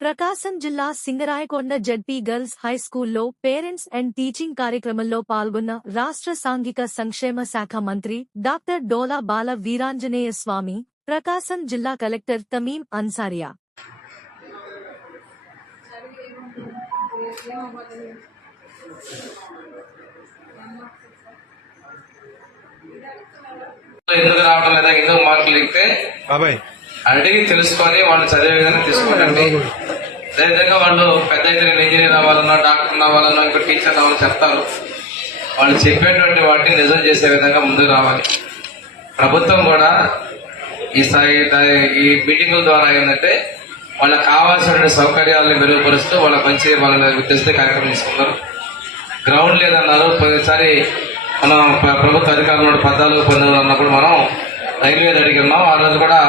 ప్రకాశం జిల్లా Singarayakonda ZP girls high స్కూల్లో parents and teaching కార్యక్రమంలో పాల్గొన్న రాష్ట్ర సాంఘిక సంక్షేమ శాఖ మంత్రి డాక్టర్ డోలా బాల వీరాంజనేయ స్వామి ప్రకాశం జిల్లా కలెక్టర్ తమీం అన్సారియా. ఎందుకు రావడం లేదా ఎందుకు మార్కులు ఇస్తే అడిగి తెలుసుకొని వాళ్ళు చదివే విధంగా తీసుకోండి అదేవిధంగా వాళ్ళు పెద్ద అయితే నేను ఇంజనీర్ అవ్వాలన్నా డాక్టర్ అవ్వాలన్నా ఇంకో టీచర్ అవ్వాలని చెప్తారు. వాళ్ళు చెప్పేటువంటి వాటిని నిజం చేసే విధంగా ముందుకు రావాలి. ప్రభుత్వం కూడా ఈ స్థాయి ఈ మీటింగుల ద్వారా ఏంటంటే వాళ్ళకి కావాల్సిన సౌకర్యాలను మెరుగుపరుస్తూ వాళ్ళ మంచి వాళ్ళని గుర్తిస్తే కార్యక్రమం తీసుకున్నారు గ్రౌండ్ లేదన్నారు ప్రతిసారి మనం ప్రభుత్వ అధికారులు పద్నాలుగు పంతొమ్మిది అన్నప్పుడు మనం రైల్వే అడిగినాం ఆ రోజు కూడా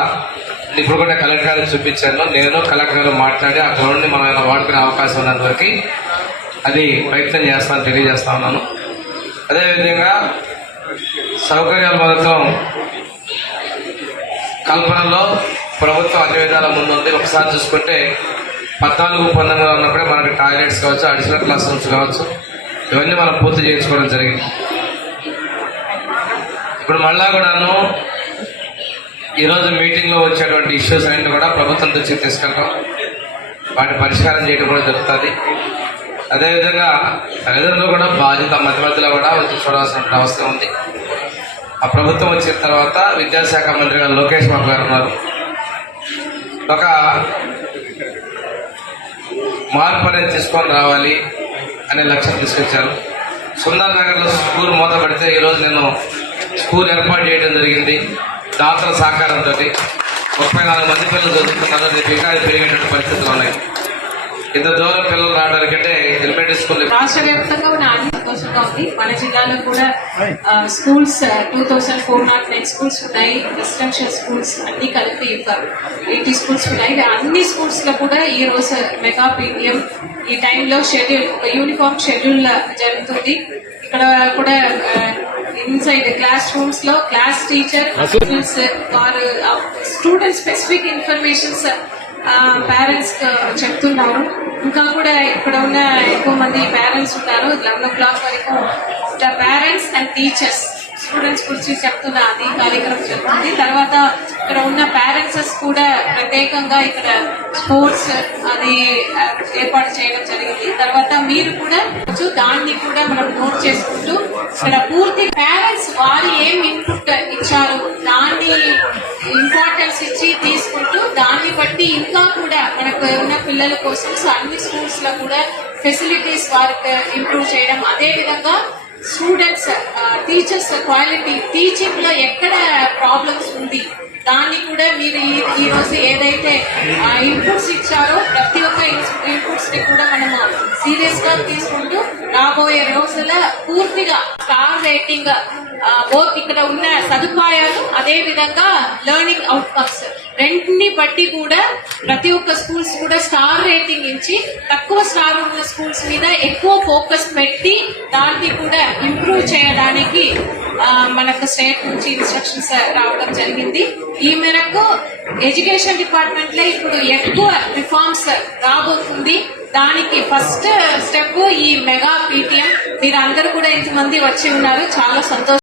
ఇప్పుడు కూడా కలెక్టర్ గారికి చూపించాను నేను కలెక్టర్ గారు మాట్లాడి ఆ గ్రౌండ్ని మనం ఏమైనా వాడుకునే అవకాశం ఉన్నంత వరకు అది ప్రయత్నం చేస్తాను తెలియజేస్తా ఉన్నాను. అదేవిధంగా సౌకర్యాల మొత్తం కల్పనలో ప్రభుత్వం అన్ని విధాల ముందుంది. ఒకసారి చూసుకుంటే పద్నాలుగు పంతొమ్మిది ఉన్నప్పుడే మనకి టాయిలెట్స్ కావచ్చు అడిషనల్ క్లాస్ రూమ్స్ కావచ్చు ఇవన్నీ మనం పూర్తి చేయించుకోవడం జరిగింది. ఇప్పుడు మళ్ళా కూడాను ఈరోజు మీటింగ్లో వచ్చేటువంటి ఇష్యూస్ అన్ని కూడా ప్రభుత్వం దృష్టికి తీసుకెళ్ళడం వాటి పరిష్కారం చేయడం కూడా జరుగుతుంది. అదేవిధంగా తల్లిదండ్రులు కూడా బాధ్యత మధ్య మధ్యలో కూడా వచ్చి చూడాల్సిన అవసరం ఉంది. ఆ ప్రభుత్వం వచ్చిన తర్వాత విద్యాశాఖ మంత్రి లోకేష్ బాబు గారు ఉన్నారు. ఒక మార్పు అనేది తీసుకొని రావాలి అనే లక్ష్యం తీసుకొచ్చారు. సుందర్ నగర్లో స్కూల్ మూతపడితే ఈరోజు నేను స్కూల్ ఏర్పాటు చేయడం జరిగింది. దాతల సహకారంతో ముప్పై నాలుగు మంది పిల్లలు చదువుతున్నారు రేపు ఇంకా పెరిగేటువంటి పరిస్థితులు ఉన్నాయి. ఇంత దూరం పిల్లలు రావడానికంటే ఎలిమెంటరీ స్కూల్ రాష్ట్ర వ్యాప్తంగా ఉన్న అన్ని సంతోషంగా ఉంది. మన జిల్లాలో కూడా schools two thousand four naught nine schools ఉన్నాయి. రెసిడెన్షియల్ స్కూల్స్ అన్ని కలిపి ఎయిటీ స్కూల్స్ ఉన్నాయి. అన్ని స్కూల్స్లో కూడా ఈ రోజు మెగా పీడిఎం ఈ టైంలో షెడ్యూల్ ఒక యూనిఫామ్ షెడ్యూల్ జరుగుతుంది. ఇక్కడ కూడా ఇన్సైడ్ క్లాస్ రూమ్స్లో క్లాస్ టీచర్ వారు స్టూడెంట్ స్పెసిఫిక్ ఇన్ఫర్మేషన్స్ పేరెంట్స్ చెప్తున్నారు. ఇంకా కూడా ఇక్కడ ఉన్న ఎక్కువ మంది పేరెంట్స్ ఉన్నారు లెవెన్ ఓ క్లాక్ వరకు పేరెంట్స్ అండ్ టీచర్స్ స్టూడెంట్స్ గురించి చెప్తున్న అది కార్యక్రమం జరుగుతుంది తర్వాత ఇక్కడ ఉన్న పేరెంట్స్ కూడా ప్రత్యేకంగా ఇక్కడ స్పోర్ట్స్ అది ఏర్పాటు చేయడం జరిగింది. తర్వాత మీరు కూడా వచ్చు, దాన్ని కూడా మనం నోట్ చేసుకుంటూ ఇక్కడ పూర్తి పేరెంట్స్ వారు ఏం ఇన్పుట్ ఇచ్చారు దాన్ని ఇంపార్టెన్స్ ఇచ్చి తీసుకుంటూ దాన్ని బట్టి ఇంకా కూడా మనకు ఉన్న పిల్లల కోసం అన్ని స్కూల్స్లో కూడా ఫెసిలిటీస్ వారికి ఇంప్రూవ్ చేయడం. అదే విధంగా స్టూడెంట్స్ టీచర్స్ క్వాలిటీ టీచింగ్లో ఎక్కడ ప్రాబ్లమ్స్ ఉంది దాన్ని కూడా మీరు ఈ- ఈ రోజు ఏదైతే ఇన్పుట్స్ ఇచ్చారో ప్రతి ఒక్క ఇన్పుట్స్ని కూడా మనము సీరియస్గా తీసుకుంటూ రాబోయే రోజుల పూర్తిగా స్టార్ రేటింగ్ ఇక్కడ ఉన్న సదుపాయాలు అదే విధంగా లెర్నింగ్ అవుట్కమ్స్ రెంటిని బట్టి కూడా ప్రతి ఒక్క స్కూల్స్ కూడా స్టార్ రేటింగ్ ఇచ్చి తక్కువ స్టార్ ఉన్న స్కూల్స్ మీద ఎక్కువ ఫోకస్ పెట్టి దాన్ని కూడా ఇంప్రూవ్ చేయడానికి మనకు స్టేట్ నుంచి ఇన్స్ట్రక్షన్స్ రావడం జరిగింది. ఈ మేరకు ఎడ్యుకేషన్ డిపార్ట్మెంట్లో ఇప్పుడు ఎక్కువ రిఫార్మ్స్ రాబోతుంది. దానికి ఫస్ట్ స్టెప్ ఈ మెగా పీటీఎం మీరు అందరూ కూడా ఇంతమంది వచ్చి ఉన్నారు. చాలా సంతోషం.